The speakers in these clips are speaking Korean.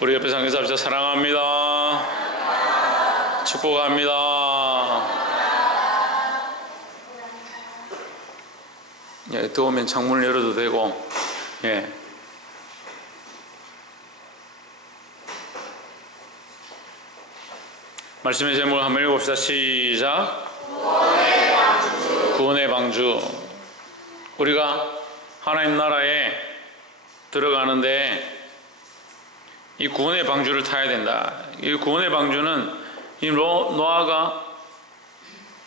우리 옆에 상에서 합시다. 사랑합니다. 축복합니다. 예, 더우면 창문을 열어도 되고, 예. 말씀의 제목을 한번 읽어봅시다. 시작. 구원의 방주. 우리가 하나님 나라에 들어가는데 이 구원의 방주를 타야 된다. 이 구원의 방주는 이 노아가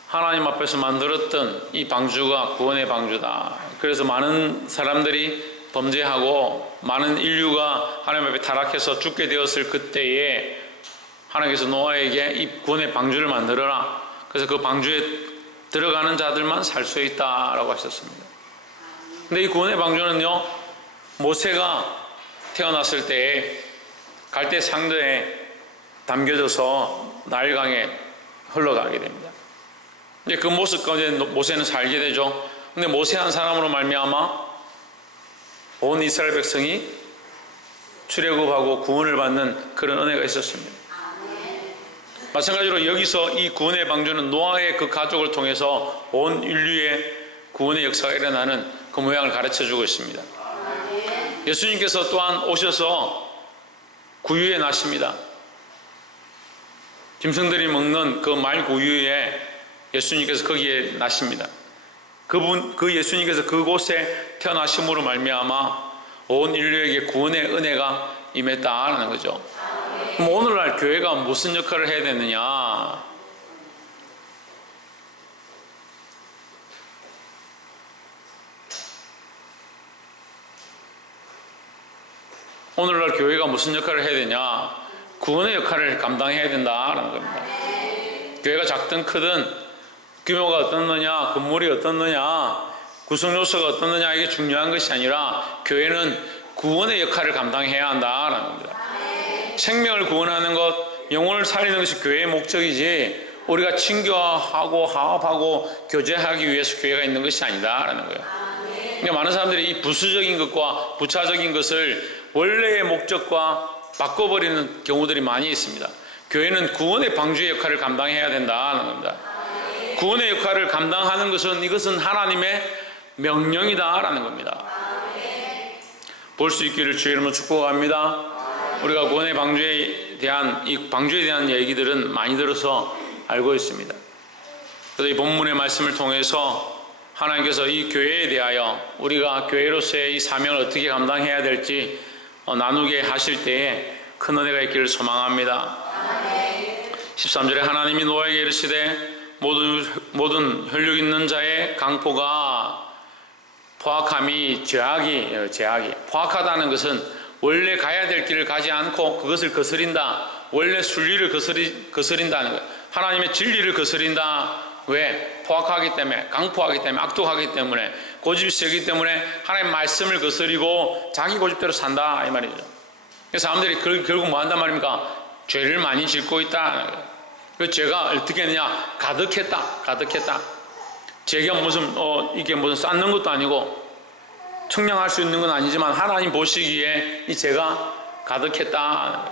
하나님 앞에서 만들었던 이 방주가 구원의 방주다. 그래서 많은 사람들이 범죄하고 많은 인류가 하나님 앞에 타락해서 죽게 되었을 그때에 하나님께서 노아에게 이 구원의 방주를 만들어라. 그래서 그 방주에 들어가는 자들만 살 수 있다라고 하셨습니다. 근데 이 구원의 방주는요, 모세가 태어났을 때에 갈대 상도에 담겨져서 나일강에 흘러가게 됩니다. 이제 그 모습 가운데 모세는 살게 되죠. 근데 모세 한 사람으로 말미암아 온 이스라엘 백성이 출애굽하고 구원을 받는 그런 은혜가 있었습니다. 마찬가지로 여기서 이 구원의 방주는 노아의 그 가족을 통해서 온 인류의 구원의 역사가 일어나는 그 모양을 가르쳐주고 있습니다. 예수님께서 또한 오셔서 구유에 나십니다. 짐승들이 먹는 그 말구유에 예수님께서 거기에 나십니다. 그 예수님께서 그곳에 태어나심으로 말미암아 온 인류에게 구원의 은혜가 임했다라는 거죠. 그럼 오늘날 교회가 무슨 역할을 해야 되느냐? 오늘날 교회가 무슨 역할을 해야 되냐? 구원의 역할을 감당해야 된다라는 겁니다. 교회가 작든 크든 규모가 어떻느냐, 건물이 어떻느냐, 구성 요소가 어떻느냐, 이게 중요한 것이 아니라 교회는 구원의 역할을 감당해야 한다라는 겁니다. 생명을 구원하는 것, 영혼을 살리는 것이 교회의 목적이지 우리가 친교하고 화합하고 교제하기 위해서 교회가 있는 것이 아니다라는 거예요. 그러니까 많은 사람들이 이 부수적인 것과 부차적인 것을 원래의 목적과 바꿔버리는 경우들이 많이 있습니다. 교회는 구원의 방주의 역할을 감당해야 된다는 겁니다. 구원의 역할을 감당하는 것은 이것은 하나님의 명령이다라는 겁니다. 볼 수 있기를 주의 이름으로 축복합니다. 우리가 구원의 방주에 대한 이 방주에 대한 얘기들은 많이 들어서 알고 있습니다. 그래서 이 본문의 말씀을 통해서 하나님께서 이 교회에 대하여 우리가 교회로서의 이 사명을 어떻게 감당해야 될지 나누게 하실 때에 큰 은혜가 있기를 소망합니다. 13절에 하나님이 노아에게 이르시되 모든 혈육 있는 자의 강포가 포악함이 죄악이 포악하다는 것은 원래 가야 될 길을 가지 않고 그것을 거스린다. 원래 순리를 거스린다는 거예요. 하나님의 진리를 거스린다. 왜? 포악하기 때문에, 강포하기 때문에, 악독하기 때문에, 고집이 세기 때문에 하나님의 말씀을 거스리고 자기 고집대로 산다 이 말이죠. 그래서 사람들이 결국 뭐 한단 말입니까? 죄를 많이 짓고 있다. 그 죄가 어떻게 했느냐? 가득했다. 죄가 이게 무슨 쌓는 것도 아니고 청량할 수 있는 건 아니지만 하나님 보시기에 이 죄가 가득했다.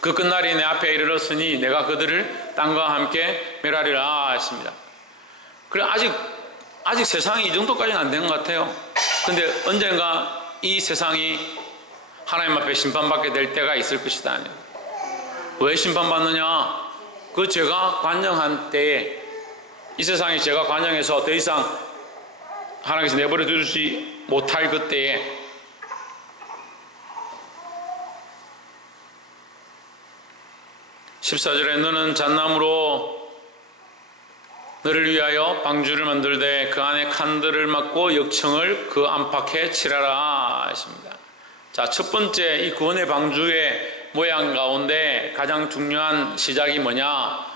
그 끝날이 내 앞에 이르렀으니 내가 그들을 땅과 함께 멸하리라 했습니다. 그래 아직 세상이 이 정도까지는 안 된 것 같아요. 근데 언젠가 이 세상이 하나님 앞에 심판받게 될 때가 있을 것이다. 왜 심판받느냐? 그 죄가 관영한 때에 이 세상이 죄가 관영해서 더 이상 하나님께서 내버려 두지 못할 그때에 (14절에) 너는 잣나무로 너를 위하여 방주를 만들되 그 안에 칸들을 막고 역청을 그 안팎에 칠하라 했습니다. 자, 첫 번째 이 구원의 방주의 모양 가운데 가장 중요한 시작이 뭐냐?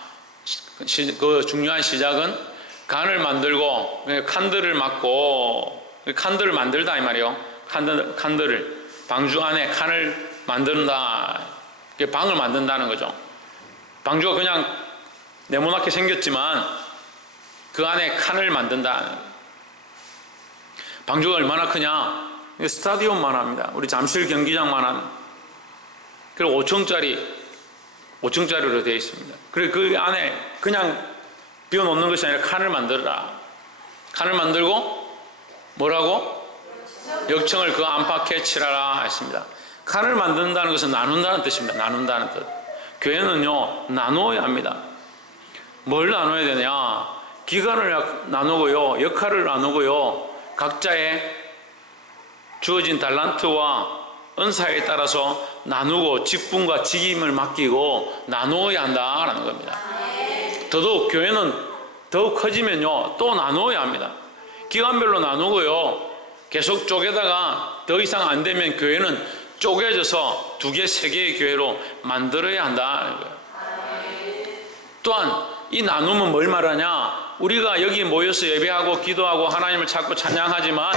그 중요한 시작은 간을 만들고 칸들을 막고 칸들을 만들다 이 말이에요. 칸들을 방주 안에 칸을 만든다. 방을 만든다는 거죠. 방주가 그냥 네모나게 생겼지만 그 안에 칸을 만든다. 방주가 얼마나 크냐? 스타디움만 합니다. 우리 잠실 경기장만 한 그리고 5층짜리로 되어 있습니다. 그리고 그 안에 그냥 비워놓는 것이 아니라 칸을 만들어라. 칸을 만들고 뭐라고? 역청을 그 안팎에 칠하라 했습니다. 칸을 만든다는 것은 나눈다는 뜻입니다. 나눈다는 뜻. 교회는요, 나누어야 합니다. 뭘 나눠야 되냐? 기간을 나누고요, 역할을 나누고요, 각자의 주어진 달란트와 은사에 따라서 나누고 직분과 직임을 맡기고 나누어야 한다라는 겁니다. 더더욱 교회는 더욱 커지면요, 또 나누어야 합니다. 기간별로 나누고요, 계속 쪼개다가 더 이상 안 되면 교회는 쪼개져서 2개, 3개의 교회로 만들어야 한다는 거예요. 또한 이 나눔은 뭘 말하냐? 우리가 여기 모여서 예배하고 기도하고 하나님을 찾고 찬양하지만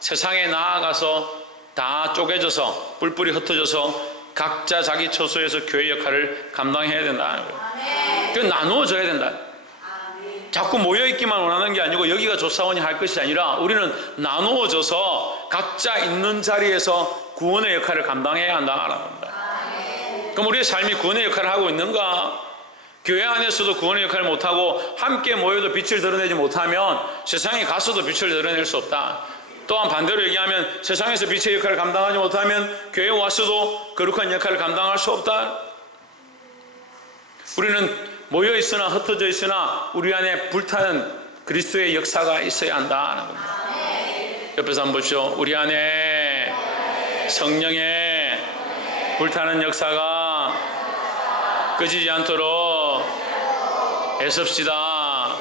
세상에 나아가서 다 쪼개져서 뿔뿔이 흩어져서 각자 자기 처소에서 교회 역할을 감당해야 된다는 거예요. 그 나누어져야 된다. 자꾸 모여있기만 원하는 게 아니고 여기가 조사원이 할 것이 아니라 우리는 나누어져서 각자 있는 자리에서 구원의 역할을 감당해야 한다는 겁니다. 그럼 우리의 삶이 구원의 역할을 하고 있는가? 교회 안에서도 구원의 역할을 못하고 함께 모여도 빛을 드러내지 못하면 세상에 가서도 빛을 드러낼 수 없다. 또한 반대로 얘기하면 세상에서 빛의 역할을 감당하지 못하면 교회에 와서도 거룩한 역할을 감당할 수 없다. 우리는 모여있으나 흩어져 있으나 우리 안에 불타는 그리스도의 역사가 있어야 한다는 겁니다. 옆에서 한번 보십시오. 우리 안에 성령의 불타는 역사가 꺼지지 않도록 애씁시다.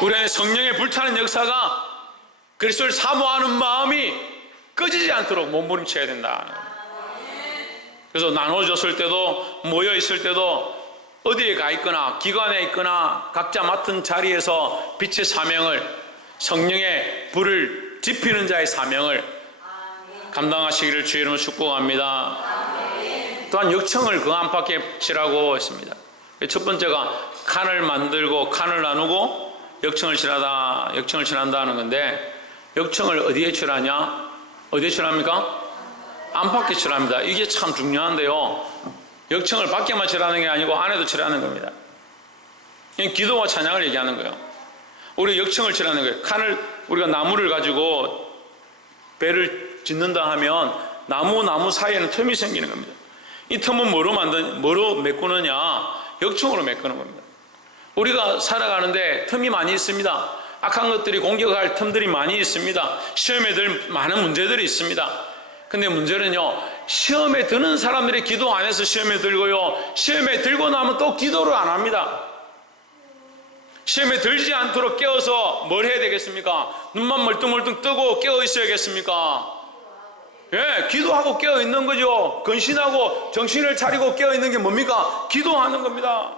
우리 안에 성령의 불타는 역사가 그리스도를 사모하는 마음이 꺼지지 않도록 몸부림쳐야 된다. 그래서 나눠졌을 때도 모여있을 때도 어디에 가 있거나 기관에 있거나 각자 맡은 자리에서 빛의 사명을, 성령의 불을 지피는 자의 사명을 감당하시기를 주의 이름으로 축복합니다. 또한 역청을 그 안팎에 칠하고 있습니다. 첫 번째가 칸을 만들고 칸을 나누고 역청을 칠한다는 건데, 역청을 어디에 칠하냐? 어디에 칠합니까? 안팎에 칠합니다. 이게 참 중요한데요, 역청을 밖에만 칠하는 게 아니고 안에도 칠하는 겁니다. 기도와 찬양을 얘기하는 거예요. 우리 역청을 칠하는 거예요. 칸을, 우리가 나무를 가지고 배를 짓는다 하면 나무 사이에는 틈이 생기는 겁니다. 이 틈은 뭐로 메꾸느냐? 역청으로 메꾸는 겁니다. 우리가 살아가는데 틈이 많이 있습니다. 악한 것들이 공격할 틈들이 많이 있습니다. 시험에 들 많은 문제들이 있습니다. 근데 문제는요, 시험에 드는 사람들이 기도 안 해서 시험에 들고요, 시험에 들고 나면 또 기도를 안 합니다. 시험에 들지 않도록 깨어서 뭘 해야 되겠습니까? 눈만 멀뚱멀뚱 뜨고 깨어 있어야겠습니까? 예, 기도하고 깨어 있는 거죠. 근신하고 정신을 차리고 깨어 있는 게 뭡니까? 기도하는 겁니다.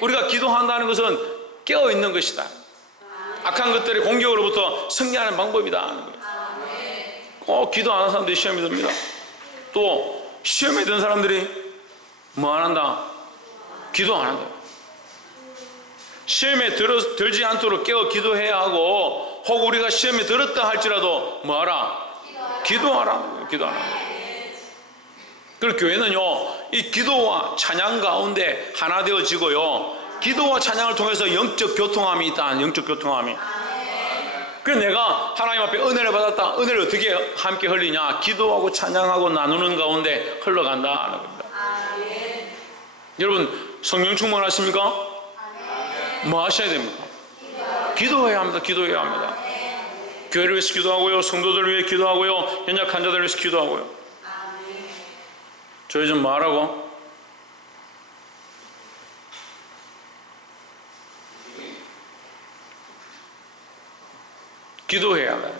우리가 기도한다는 것은 깨어 있는 것이다. 악한 것들의 공격으로부터 승리하는 방법이다. 기도 안 하는 사람들이 시험에 듭니다. 또 시험에 든 사람들이 뭐 안 한다? 기도 안 한다. 시험에 들지 않도록 깨어 기도해야 하고, 혹 우리가 시험에 들었다 할지라도 뭐 하라? 기도하라. 기도하라. 그리고 교회는요, 이 기도와 찬양 가운데 하나 되어지고요, 기도와 찬양을 통해서 영적 교통함이 있다. 영적 교통함이. 그래서 내가 하나님 앞에 은혜를 받았다. 은혜를 어떻게 함께 흘리냐? 기도하고 찬양하고 나누는 가운데 흘러간다는 겁니다. 여러분, 성령 충만하십니까? 뭐 하셔야 됩니까? 기도해야 합니다. 기도해야 합니다. 교회를 위해서 기도하고요, 성도들을 위해 기도하고요, 연약한 자들을 위해서 기도하고요. 저희 좀 말하고, 기도해야 합니다.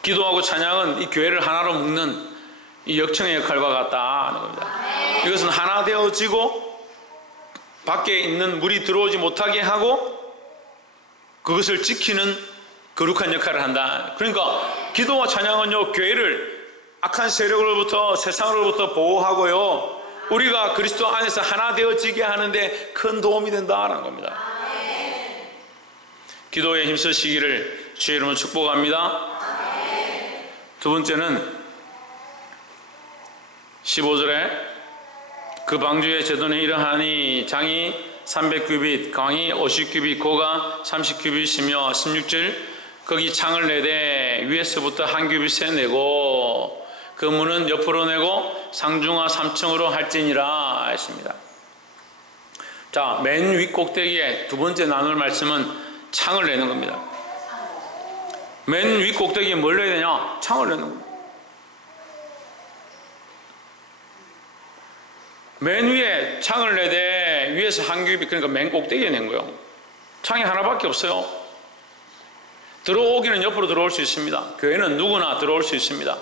기도하고 찬양은 이 교회를 하나로 묶는 이 역청의 역할과 같다는 겁니다. 이것은 하나 되어지고 밖에 있는 물이 들어오지 못하게 하고 그것을 지키는 거룩한 역할을 한다. 그러니까 기도와 찬양은요, 교회를 악한 세력으로부터, 세상으로부터 보호하고요, 우리가 그리스도 안에서 하나 되어지게 하는데 큰 도움이 된다는 겁니다. 기도에 힘쓰시기를 주의 이름으로 축복합니다. 두 번째는 15절에 그 방주의 제도는 이러하니 장이 300규빗, 광이 50규빗, 고가 30규빗이며 16절 거기 창을 내되 위에서부터 한 규빗에 내고 그 문은 옆으로 내고 상중하 3층으로 할지니라 했습니다. 자, 맨 위 꼭대기에 두 번째 나눌 말씀은 창을 내는 겁니다. 맨 위 꼭대기에 뭘 내야 되냐? 창을 내는 겁니다. 맨 위에 창을 내되 위에서 한 규빗, 그러니까 맨 꼭대기에 낸 거예요. 창이 하나밖에 없어요. 들어오기는 옆으로 들어올 수 있습니다. 교회는 누구나 들어올 수 있습니다.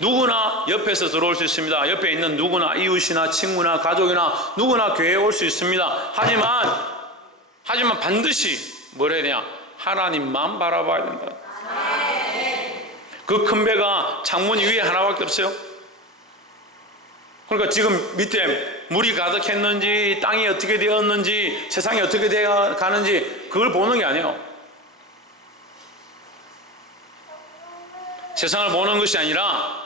누구나 옆에서 들어올 수 있습니다. 옆에 있는 누구나, 이웃이나 친구나 가족이나 누구나 교회에 올 수 있습니다. 하지만 반드시 뭘 해야 되냐? 하나님만 바라봐야 된다. 그 큰 배가 창문 위에 하나밖에 없어요. 그러니까 지금 밑에 물이 가득했는지, 땅이 어떻게 되었는지, 세상이 어떻게 되어 가는지 그걸 보는 게 아니에요. 세상을 보는 것이 아니라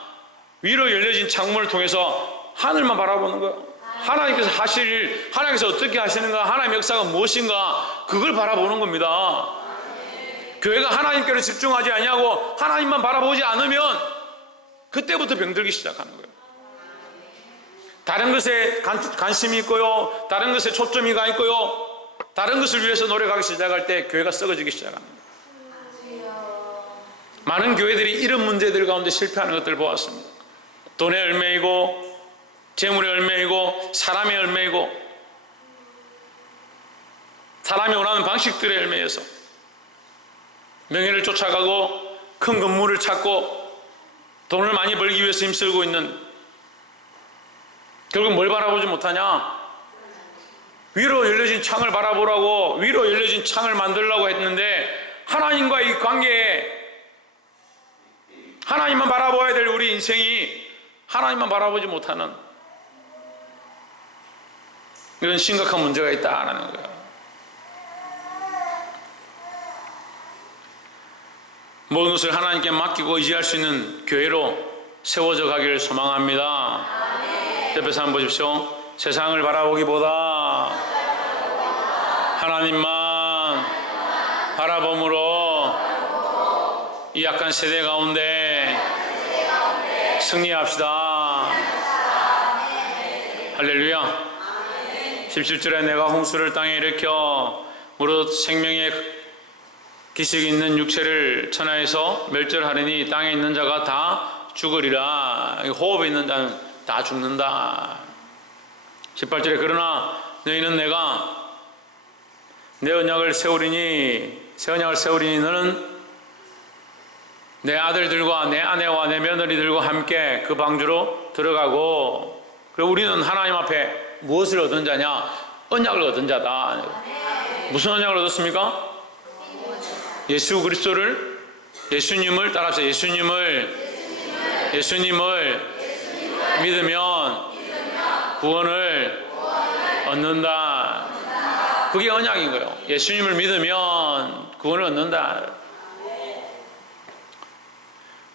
위로 열려진 창문을 통해서 하늘만 바라보는 거예요. 하나님께서 하실 일, 하나님께서 어떻게 하시는가, 하나님의 역사가 무엇인가, 그걸 바라보는 겁니다. 교회가 하나님께로 집중하지 않냐고 하나님만 바라보지 않으면 그때부터 병들기 시작하는 거예요. 다른 것에 관심이 있고요, 다른 것에 초점이 가 있고요, 다른 것을 위해서 노력하기 시작할 때 교회가 썩어지기 시작합니다. 많은 교회들이 이런 문제들 가운데 실패하는 것들을 보았습니다. 돈의 얽매이고, 재물의 얽매이고, 사람의 얽매이고, 사람이 원하는 방식들의 얽매여서 명예를 쫓아가고 큰 건물을 찾고 돈을 많이 벌기 위해서 힘쓰고 있는, 결국 뭘 바라보지 못하냐? 위로 열려진 창을 바라보라고, 위로 열려진 창을 만들려고 했는데 하나님과의 관계에 하나님만 바라봐야 될 우리 인생이 하나님만 바라보지 못하는 이런 심각한 문제가 있다는 거예요. 모든 것을 하나님께 맡기고 의지할 수 있는 교회로 세워져 가기를 소망합니다. 옆에서 한번 보십시오. 세상을 바라보기보다 하나님만 바라봄으로 이 약한 세대 가운데 승리합시다. 할렐루야. 17절에 내가 홍수를 땅에 일으켜 무릇 생명의 기식이 있는 육체를 천하에서 멸절하리니 땅에 있는 자가 다 죽으리라. 호흡에 있는 자는 다 죽는다. 18절에 그러나 너희는 내가 내 언약을 세우리니 너는 내 아들들과 내 아내와 내 며느리들과 함께 그 방주로 들어가고, 그리고 우리는 하나님 앞에 무엇을 얻은 자냐? 언약을 얻은 자다. 무슨 언약을 얻었습니까? 예수 그리스도를, 예수님을 따라서 예수님을 믿으면 구원을 얻는다. 그게 언약인 거예요. 예수님을 믿으면 구원을 얻는다.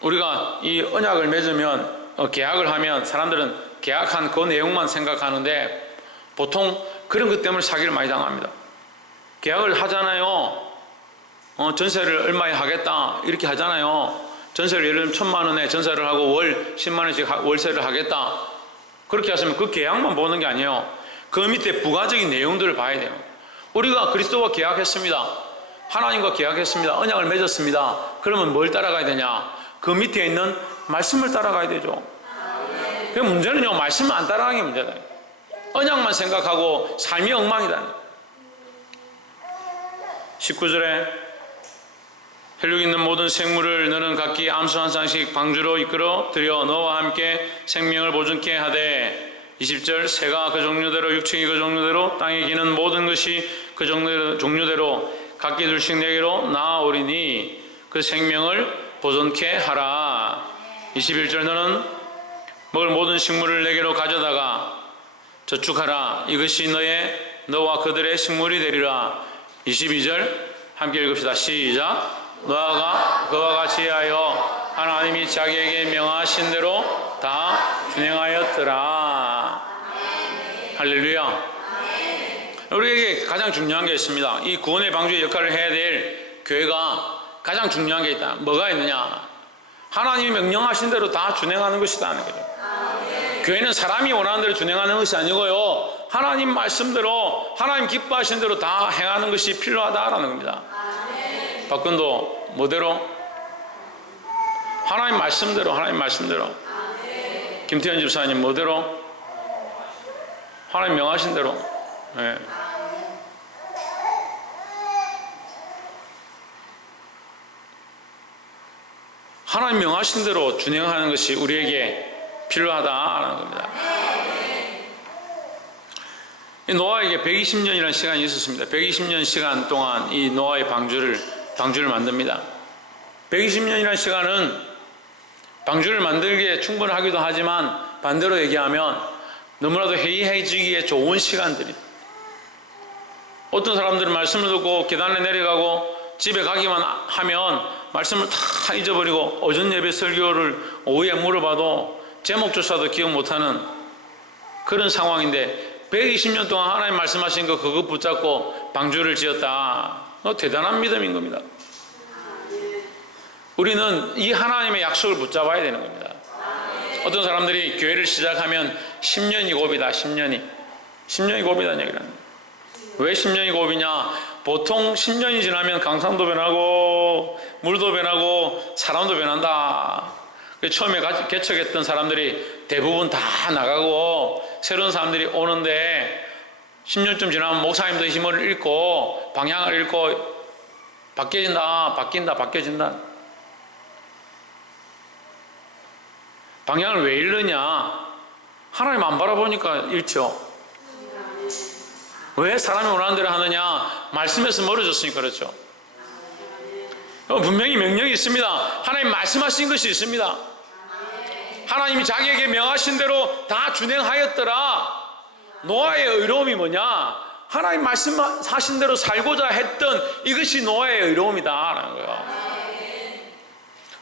우리가 이 언약을 맺으면, 계약을 하면 사람들은 계약한 그 내용만 생각하는데 보통 그런 것 때문에 사기를 많이 당합니다. 계약을 하잖아요. 전세를 얼마에 하겠다 이렇게 하잖아요. 전세를 예를 들면 1,000만 원에 전세를 하고 월 10만 원씩 월세를 하겠다. 그렇게 하시면 그 계약만 보는 게 아니에요. 그 밑에 부가적인 내용들을 봐야 돼요. 우리가 그리스도와 계약했습니다. 하나님과 계약했습니다. 언약을 맺었습니다. 그러면 뭘 따라가야 되냐? 그 밑에 있는 말씀을 따라가야 되죠. 그 문제는요, 말씀을 안 따라가는 게 문제다. 언약만 생각하고 삶이 엉망이다. 19절에 혈육 있는 모든 생물을 너는 각기 암수 한 쌍씩 방주로 이끌어 들여 너와 함께 생명을 보존케 하되, 20절 새가 그 종류대로 육축이 그 종류대로 땅에 기는 모든 것이 그 종류대로 각기 둘씩 내게로 나아오리니 그 생명을 보존케 하라. 21절 너는 먹을 모든 식물을 내게로 가져다가 저축하라. 이것이 너와 그들의 식물이 되리라. 22절 함께 읽읍시다. 시작. 너아가 그와 같이 하여 하나님이 자기에게 명하신 대로 다 준행하였더라. 할렐루야. 우리에게 가장 중요한 게 있습니다. 이 구원의 방주의 역할을 해야 될 교회가 가장 중요한 게 있다. 뭐가 있느냐? 하나님이 명령하신 대로 다 준행하는 것이다 하는 거죠. 교회는 사람이 원하는 대로 준행하는 것이 아니고요, 하나님 말씀대로 하나님 기뻐하신 대로 다 행하는 것이 필요하다라는 겁니다. 박근도 뭐대로? 하나님 말씀대로, 하나님 말씀대로. 김태현 집사님 뭐대로? 하나님 명하신 대로. 네. 하나님 명하신 대로 준행하는 것이 우리에게 필요하다라는 겁니다. 노아에게 120년이라는 시간이 있었습니다. 120년 시간 동안 이 노아의 방주를 만듭니다. 120년이라는 시간은 방주를 만들기에 충분하기도 하지만 반대로 얘기하면 너무나도 해이해지기에 좋은 시간들입니다. 어떤 사람들은 말씀을 듣고 계단에 내려가고 집에 가기만 하면 말씀을 다 잊어버리고 오전 예배 설교를 오후에 물어봐도 제목조차도 기억 못하는 그런 상황인데, 120년 동안 하나님 말씀하신 거 그거 붙잡고 방주를 지었다. 대단한 믿음인 겁니다. 우리는 이 하나님의 약속을 붙잡아야 되는 겁니다. 어떤 사람들이 교회를 시작하면 10년이 고비다. 10년이 고비다는 얘기를 합니다. 왜 10년이 고비냐? 보통 10년이 지나면 강산도 변하고 물도 변하고 사람도 변한다. 처음에 개척했던 사람들이 대부분 다 나가고 새로운 사람들이 오는데 10년쯤 지나면 목사님도 힘을 잃고 방향을 잃고 바뀌어진다. 방향을 왜 잃느냐? 하나님 안 바라보니까 잃죠. 왜 사람이 원하는 대로 하느냐? 말씀에서 멀어졌으니까 그렇죠. 분명히 명령이 있습니다. 하나님 말씀하신 것이 있습니다. 하나님이 자기에게 명하신 대로 다 준행하였더라. 노아의 의로움이 뭐냐? 하나님 말씀하신 대로 살고자 했던 이것이 노아의 의로움이다라는 거예요.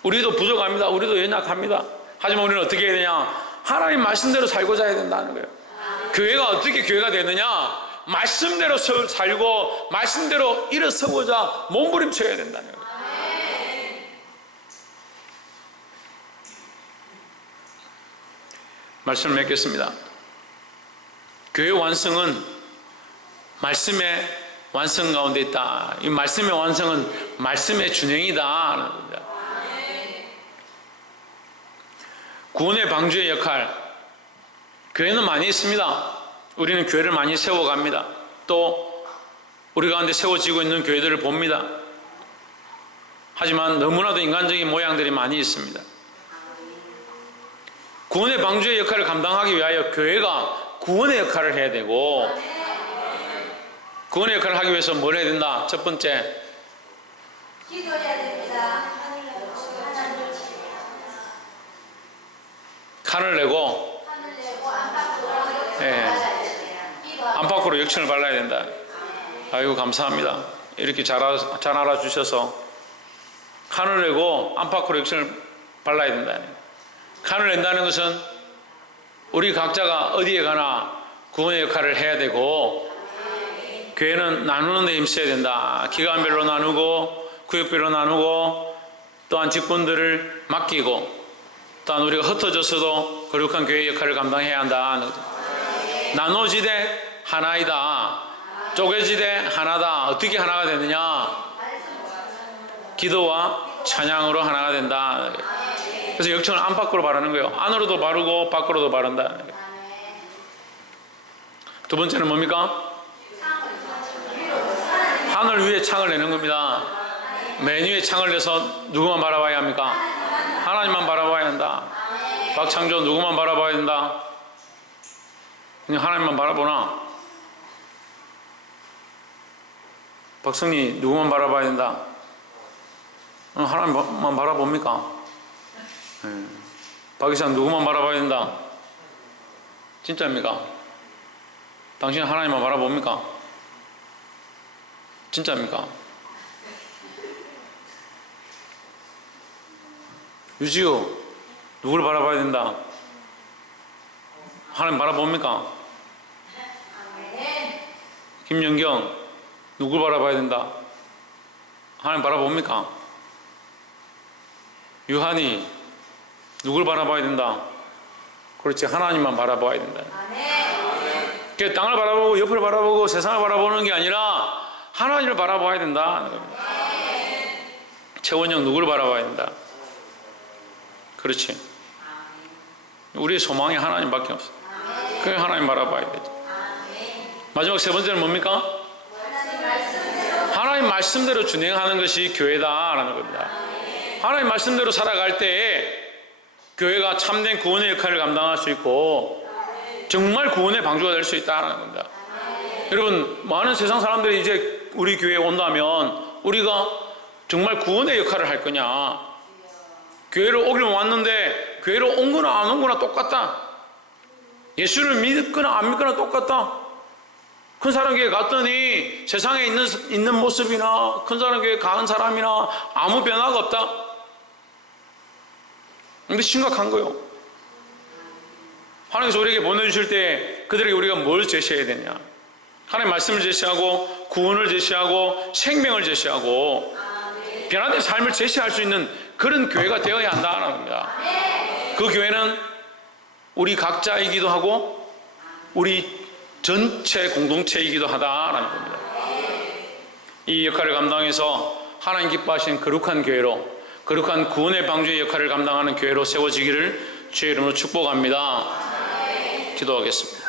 우리도 부족합니다. 우리도 연약합니다. 하지만 우리는 어떻게 해야 되냐? 하나님 말씀대로 살고자 해야 된다는 거예요. 교회가 어떻게 교회가 되느냐? 말씀대로 살고 말씀대로 일어서고자 몸부림쳐야 된다는 거예요. 말씀을 맺겠습니다. 교회 완성은 말씀의 완성 가운데 있다. 이 말씀의 완성은 말씀의 준행이다 하는 겁니다. 구원의 방주의 역할, 교회는 많이 있습니다. 우리는 교회를 많이 세워갑니다. 또 우리 가운데 세워지고 있는 교회들을 봅니다. 하지만 너무나도 인간적인 모양들이 많이 있습니다. 구원의 방주의 역할을 감당하기 위하여 교회가 구원의 역할을 해야 되고, 구원의 역할을 하기 위해서 뭘 해야 된다? 첫 번째, 기도해야 됩니다. 칸을 내고 안팎으로 역청을 발라야 된다. 아이고 감사합니다. 이렇게 잘 알아주셔서 칸을 내고 안팎으로 역청을 발라야 된다. 칸을 낸다는 것은 우리 각자가 어디에 가나 구원의 역할을 해야 되고, 교회는 나누는 데 힘써야 된다. 기관별로 나누고 구역별로 나누고 또한 직분들을 맡기고, 또한 우리가 흩어져서도 거룩한 교회의 역할을 감당해야 한다. 나눠지되 하나이다. 쪼개지되 하나다. 어떻게 하나가 되느냐? 기도와 찬양으로 하나가 된다. 그래서 역청을 안팎으로 바르는 거예요. 안으로도 바르고 밖으로도 바른다. 두 번째는 뭡니까? 하늘 위에 창을 내는 겁니다. 맨 위에 창을 내서 누구만 바라봐야 합니까? 하나님만 바라봐야 한다. 박창조 누구만 바라봐야 된다? 그냥 하나님만 바라보나? 박성리 누구만 바라봐야 된다? 하나님만 바라봅니까? 네. 박이상 누구만 바라봐야 된다? 진짜입니까? 당신 하나님만 바라봅니까? 진짜입니까? 유지우 누굴 바라봐야 된다? 하나님 바라봅니까? 김연경 누굴 바라봐야 된다? 하나님 바라봅니까? 유한이 누굴 바라봐야 된다? 그렇지, 하나님만 바라봐야 된다. 그 땅을 바라보고 옆을 바라보고 세상을 바라보는 게 아니라 하나님을 바라봐야 된다. 최원영 누구를 바라봐야 된다? 그렇지. 우리의 소망이 하나님밖에 없어. 그 하나님 바라봐야 되죠. 마지막 세 번째는 뭡니까? 하나님 말씀대로 준행하는 것이 교회다라는 겁니다. 하나님 말씀대로 살아갈 때에 교회가 참된 구원의 역할을 감당할 수 있고 정말 구원의 방주가 될 수 있다는 겁니다. 여러분, 많은 세상 사람들이 이제 우리 교회에 온다면 우리가 정말 구원의 역할을 할 거냐? 교회로 오기로 왔는데 교회로 온 거나 안 온 거나 똑같다. 예수를 믿거나 안 믿거나 똑같다. 큰 사람 교회 갔더니 세상에 있는 모습이나 큰 사람 교회 간 사람이나 아무 변화가 없다. 근데 심각한 거요. 하나님께서 우리에게 보내주실 때 그들에게 우리가 뭘 제시해야 되냐? 하나님 말씀을 제시하고 구원을 제시하고 생명을 제시하고 변화된 삶을 제시할 수 있는 그런 교회가 되어야 한다는 겁니다. 그 교회는 우리 각자이기도 하고 우리 전체 공동체이기도 하다라는 겁니다. 이 역할을 감당해서 하나님 기뻐하시는 거룩한 교회로, 거룩한 구원의 방주의 역할을 감당하는 교회로 세워지기를 주의 이름으로 축복합니다. 기도하겠습니다.